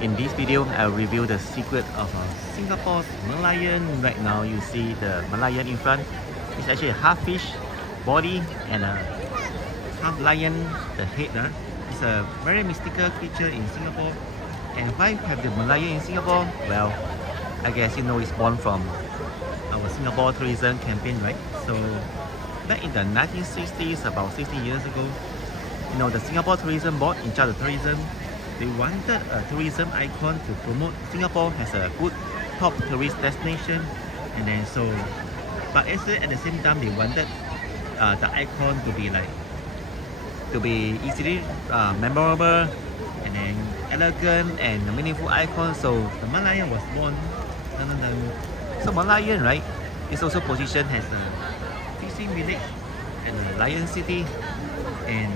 In this video, I'll reveal the secret of Singapore's Merlion. Right now, you see the Merlion in front. It's actually a half fish body and a half lion, the head. It's a very mystical creature in Singapore. And why have the Merlion in Singapore? Well, I guess you know it's born from our Singapore tourism campaign, right? So back in the 1960s, about 60 years ago, you know, the Singapore Tourism Board, in charge of tourism, they wanted a tourism icon to promote Singapore as a good top tourist destination. And then so, but actually at the same time, they wanted the icon to be easily memorable and then elegant and a meaningful icon. So the Merlion was born. So Merlion, right, is also positioned as a fishing village and a lion city. And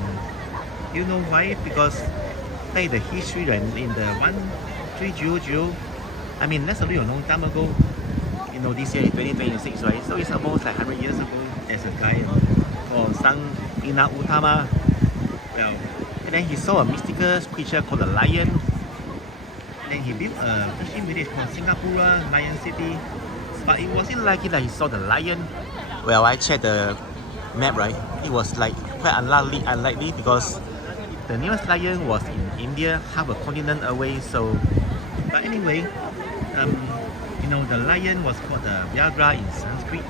you know why? Because like the history, right, in the 1300, I mean that's already a long time ago. You know, this year is 2026, right? So it's almost like 100 years ago. There's a guy called Sang Ina Utama. Well, and then he saw a mystical creature called a lion. And then he built a fishing village called Singapore Lion City. But it wasn't likely that he saw the lion. Well, I checked the map, right? It was like quite unlikely because the nearest lion was in India, half a continent away. So, but anyway, you know, the lion was called the Vyagra in Sanskrit.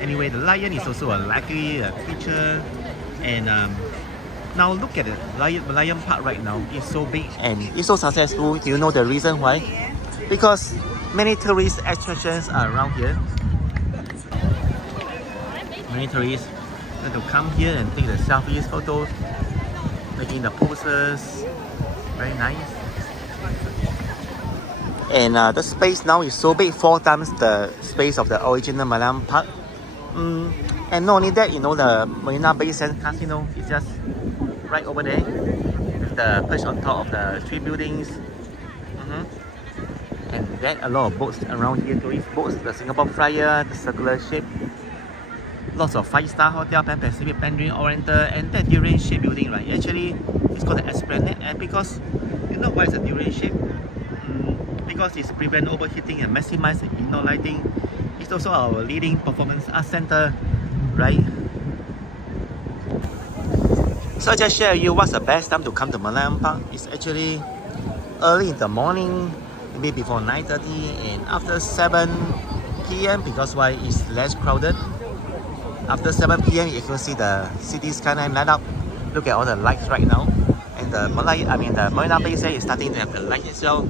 Anyway, the lion is also a likely creature. And now look at it. Lion Park right now is so big and it's so successful. Do you know the reason why? Because many tourist attractions are around here. Many tourists like to come here and take the selfies, photos, making the poses. Very nice. And the space now is so big, 4 times the space of the original Merlion Park. And not only that, you know, the Marina Bay Sands Casino is just right over there. The perch on top of the 3 buildings. And there are a lot of boats around here, tourist boats, the Singapore Flyer, the circular shape. Lots of 5-star hotel, Pan Pacific, Mandarin Oriental, and that durian shape building, right? Actually, it's called the Esplanade, and because you know why it's a durian shape? Because it's prevent overheating and maximize indoor lighting. It's also our leading performance art center, right? So I just share with you what's the best time to come to Merlion Park. It's actually early in the morning, maybe before 9:30, and after 7 p.m. because why it's less crowded. After 7 p.m. you can see the city skyline light up. Look at all the lights right now. And the Marina Bay Sands is starting to have the light as well.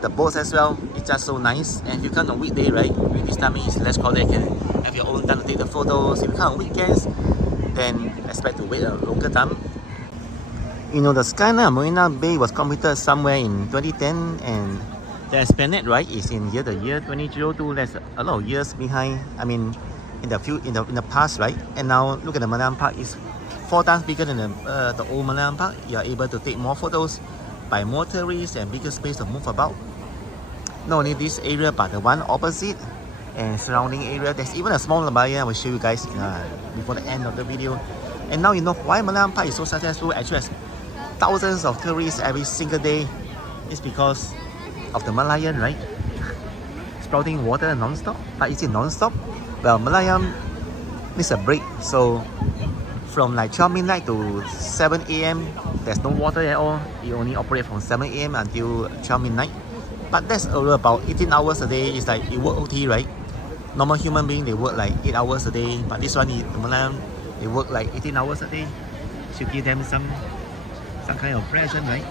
The boats as well. It's just so nice. And if you come on weekday, right, this time it's less crowded. You can have your own time to take the photos. If you come on weekends, then expect to wait a longer time. You know, the skyline Marina Bay was completed somewhere in 2010, and the Esplanade, right, is in here, the year 2002. That's a lot of years behind. I mean, in the past, right? And now look at the Merlion Park. It's 4 times bigger than the old Merlion Park. You are able to take more photos by more tourists and bigger space to move about. Not only this area, but the one opposite and surrounding area. There's even a small Merlion. I will show you guys before the end of the video. And now you know why Merlion Park is so successful. Actually, has thousands of tourists every single day. It's because of the Merlion, right? Sprouting water non-stop. But is it non-stop? Well, Merlion needs a break. So from like 12 midnight to 7 a.m. there's no water at all. It only operates from 7 a.m. until 12 midnight. But that's over about 18 hours a day. It's like you work OT, right? Normal human being, they work like 8 hours a day. But this one, the Merlion, they work like 18 hours a day. Should give them some kind of present, right?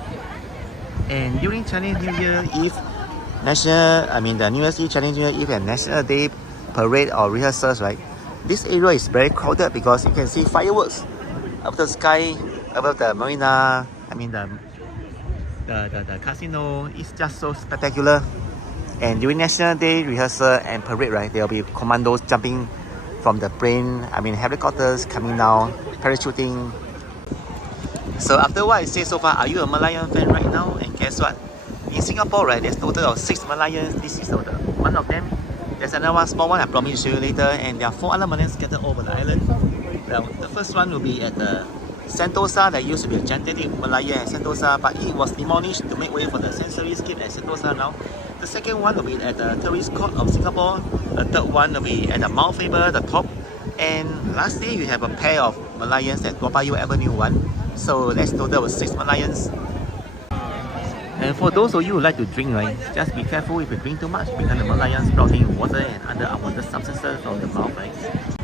And during Chinese New Year Eve, the New Year's Eve, Chinese New Year Eve and National Day parade or rehearsals, right? This area is very crowded because you can see fireworks above the sky, above the marina. The casino is just so spectacular. And during National Day rehearsal and parade, right, there will be commandos jumping from the plane. Helicopters coming down, parachuting. So after what I say so far, are you a Merlion fan right now? And guess what? In Singapore, right, there's a total of 6 Merlions. This is one of them. There's another one, small one, I promise to show you later. And there are 4 other Merlions scattered over the island. Well, the first one will be at the Sentosa, there used to be a gigantic Merlion at Sentosa, but it was demolished to make way for the sensory-scape at Sentosa now. The second one will be at the Tourist Court of Singapore. The third one will be at the Mount Faber, the top. And lastly, you have a pair of Merlions at Toa Payoh Avenue 1. So that's total 6 Merlions. And for those of you who like to drink, right, just be careful if you drink too much because the Merlion sprouting water and other unwanted substances from the mouth, right?